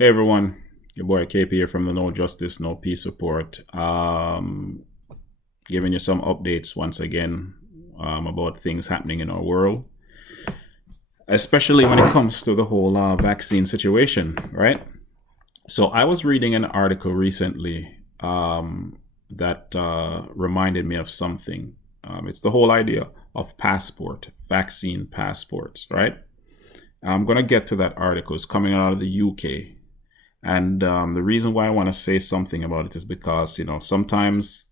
Hey everyone, your boy KP here from the No Justice, No Peace Report. Giving you some updates once again about things happening in our world, especially when it comes to the whole vaccine situation, right? So I was reading an article recently that reminded me of something. It's the whole idea of vaccine passports, right? I'm going to get to that article. It's coming out of the UK. And the reason why I want to say something about it is because, sometimes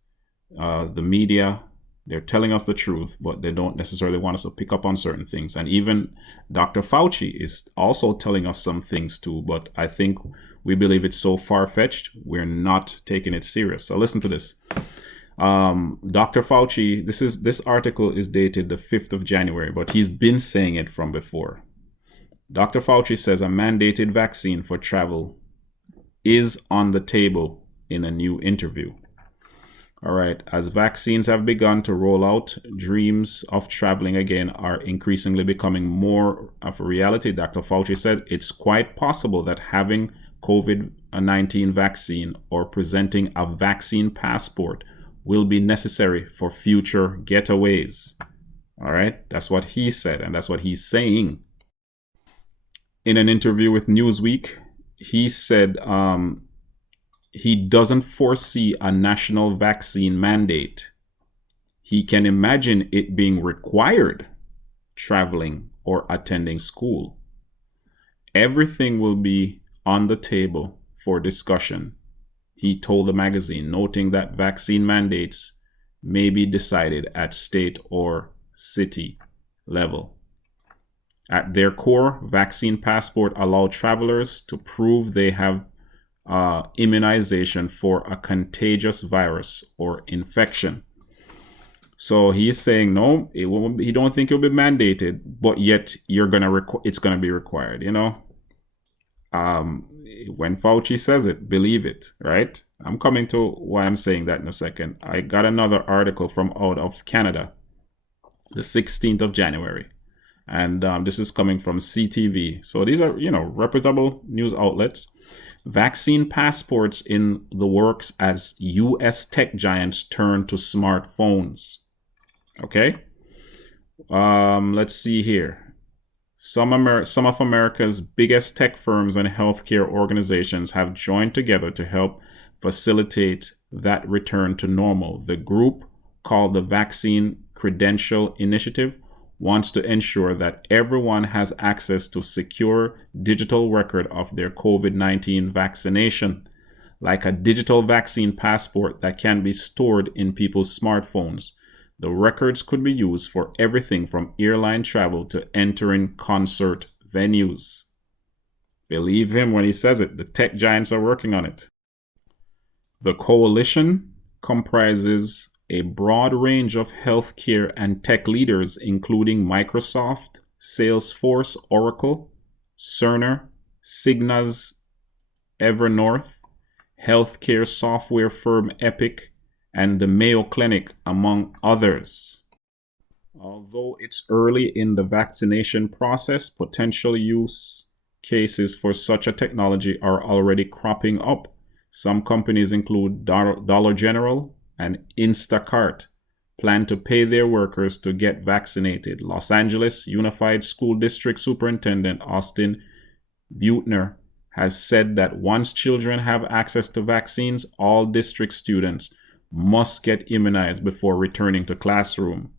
the media, they're telling us the truth, but they don't necessarily want us to pick up on certain things. And even Dr. Fauci is also telling us some things too, but I think we believe it's so far-fetched, we're not taking it serious. So listen to this. Dr. Fauci, this article is dated the 5th of January, but he's been saying it from before. Dr. Fauci says a mandated vaccine for travel is on the table in a new interview. All right, as vaccines have begun to roll out, dreams of traveling again are increasingly becoming more of a reality. Dr. Fauci said it's quite possible that having COVID-19 vaccine or presenting a vaccine passport will be necessary for future getaways. All right, that's what he said, and that's what he's saying. In an interview with Newsweek, he said he doesn't foresee a national vaccine mandate. He can imagine it being required traveling or attending school. Everything will be on the table for discussion, he told the magazine, noting that vaccine mandates may be decided at state or city level. At their core, vaccine passport allow travelers to prove they have immunization for a contagious virus or infection. So he's saying no, it won't. He don't think it'll be mandated, but yet it's gonna be required. When Fauci says it, believe it, right? I'm coming to why I'm saying that in a second. I got another article from out of Canada, the 16th of January. And this is coming from CTV. So these are, reputable news outlets. Vaccine passports in the works as U.S. tech giants turn to smartphones. Okay. Let's see here. Some of America's biggest tech firms and healthcare organizations have joined together to help facilitate that return to normal. The group, called the Vaccine Credential Initiative, wants to ensure that everyone has access to secure digital record of their COVID-19 vaccination, like a digital vaccine passport that can be stored in people's smartphones. The records could be used for everything from airline travel to entering concert venues. Believe him when he says it, the tech giants are working on it. The coalition comprises a broad range of healthcare and tech leaders, including Microsoft, Salesforce, Oracle, Cerner, Cigna's Evernorth, healthcare software firm Epic, and the Mayo Clinic, among others. Although it's early in the vaccination process, potential use cases for such a technology are already cropping up. Some companies include Dollar General and Instacart plan to pay their workers to get vaccinated. Los Angeles Unified School District Superintendent Austin Butner has said that once children have access to vaccines, all district students must get immunized before returning to classroom.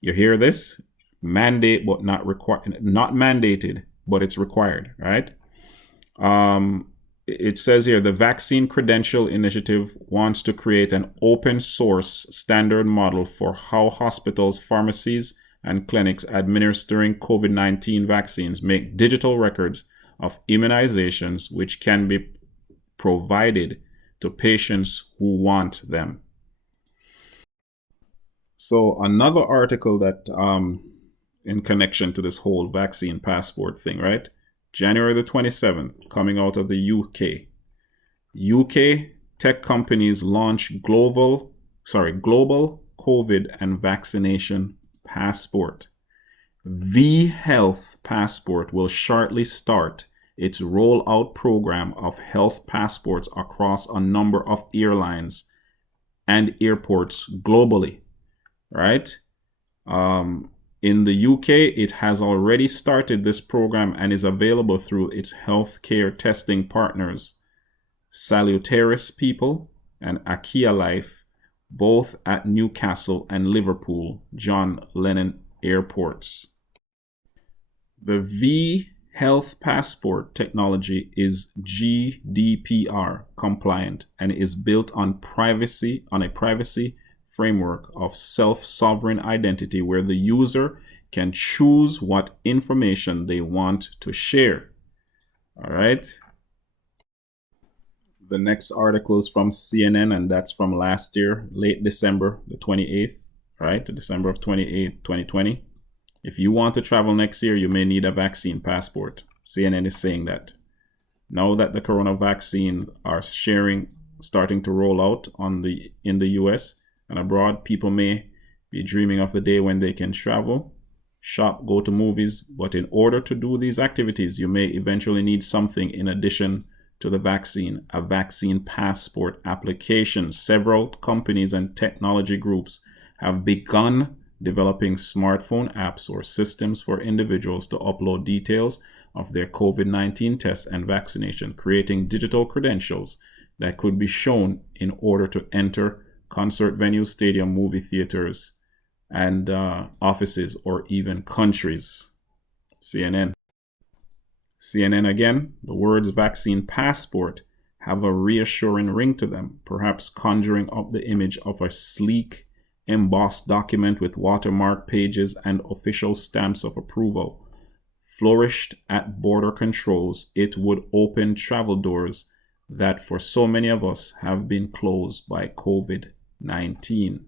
You hear this? Mandate, but not required. Not mandated, but it's required, right? It says here the Vaccine Credential Initiative wants to create an open source standard model for how hospitals, pharmacies, and clinics administering COVID-19 vaccines make digital records of immunizations, which can be provided to patients who want them. So another article that in connection to this whole vaccine passport thing, right? January the 27th, coming out of the UK. UK tech companies launch global COVID and vaccination passport. V Health passport will shortly start its rollout program of health passports across a number of airlines and airports globally, right? In the UK, it has already started this program and is available through its healthcare testing partners, Salutaris People and Akia Life, both at Newcastle and Liverpool John Lennon airports. The V Health Passport technology is GDPR compliant and is built on a privacy framework of self-sovereign identity where the user can choose what information they want to share. All right. The next article is from CNN, and that's from last year, late December the 28th, right? December of 28th, 2020. If you want to travel next year, you may need a vaccine passport. CNN is saying that. Now that the corona vaccine are starting to roll out in the US and abroad, people may be dreaming of the day when they can travel, shop, go to movies. But in order to do these activities, you may eventually need something in addition to the vaccine, a vaccine passport application. Several companies and technology groups have begun developing smartphone apps or systems for individuals to upload details of their COVID-19 tests and vaccination, creating digital credentials that could be shown in order to enter concert venues, stadium, movie theaters, and offices, or even countries. CNN again, the words vaccine passport have a reassuring ring to them, perhaps conjuring up the image of a sleek, embossed document with watermark pages and official stamps of approval. Flourished at border controls, it would open travel doors that for so many of us have been closed by COVID-19.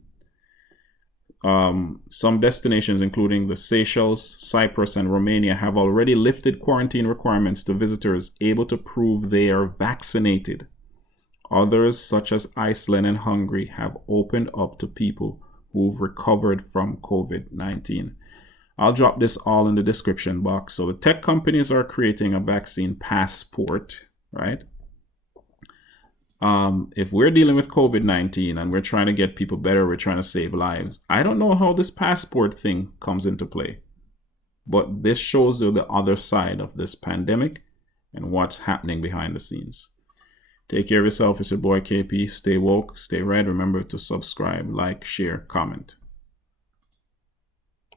Some destinations, including the Seychelles, Cyprus, and Romania, have already lifted quarantine requirements to visitors able to prove they are vaccinated. Others, such as Iceland and Hungary, have opened up to people who've recovered from COVID-19. I'll drop this all in the description box. So the tech companies are creating a vaccine passport, right? If we're dealing with COVID-19 and we're trying to get people better, we're trying to save lives, I don't know how this passport thing comes into play. But this shows you the other side of this pandemic and what's happening behind the scenes. Take care of yourself. It's your boy KP. Stay woke, stay red. Remember to subscribe, like, share, comment.